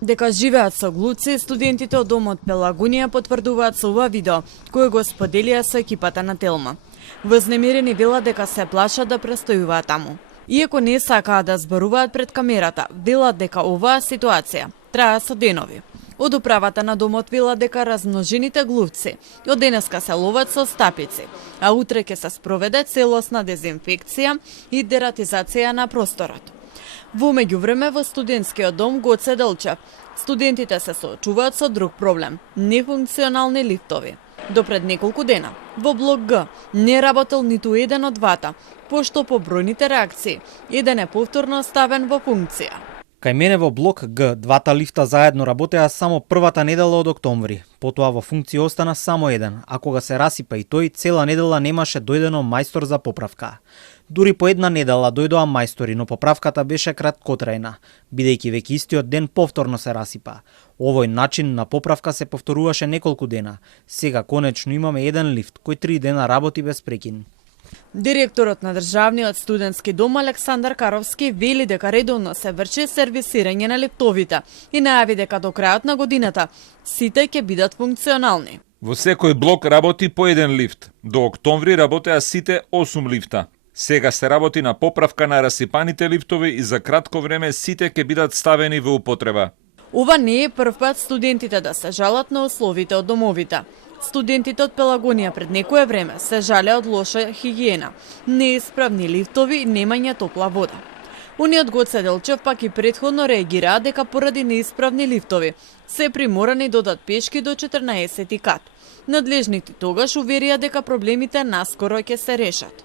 Дека живеат со глуци, студентите од домот Пелагунија потврдуваат со ова видео, кое го споделија со екипата на Телма. Вознемирени велат дека се плашат да престојуваат таму. Иако не сакаат да зборуваат пред камерата, велат дека оваа ситуација трае со денови. Од управата на домот велат дека размножените глувци од денеска се ловат со стапици, а утре ќе се спроведе целосна дезинфекција и дератизација на просторот. Во меѓувреме во студентскиот дом Гоце Делчев, студентите се соочуваат со друг проблем – нефункционални лифтови. До пред неколку дена, во блок Г, не работел ниту еден од двата, пошто по бројните реакции, еден е повторно ставен во функција. Кај мене во блок Г, двата лифта заедно работеа само првата недела од октомври. Потоа во функција остана само еден, а кога се расипа и тој, цела недела немаше дојдено мајстор за поправка. Дури по една недела дојдоа мајстори, но поправката беше краткотрајна, бидејќи веќе истиот ден повторно се расипа. Овој начин на поправка се повторуваше неколку дена. Сега конечно имаме еден лифт, кој 3 дена работи без прекин. Директорот на Државниот студентски дом Александар Каровски вели дека редовно се врши сервисирање на лифтовите и најави дека до крајот на годината сите ќе бидат функционални. Во секој блок работи по еден лифт. До октомври работеа сите 8 лифта. Сега се работи на поправка на расипаните лифтови и за кратко време сите ќе бидат ставени во употреба. Ова не е прв пат студентите да се жалат на условите од домовите. Студентите од Пелагунија пред некое време се жалеа од лоша хигиена, неисправни лифтови и немање топла вода. Униот Гоце Делчев пак и претходно реагираа дека поради неисправни лифтови се приморани да одат пешки до 14 кат. Надлежните тогаш уверија дека проблемите наскоро ќе се решат.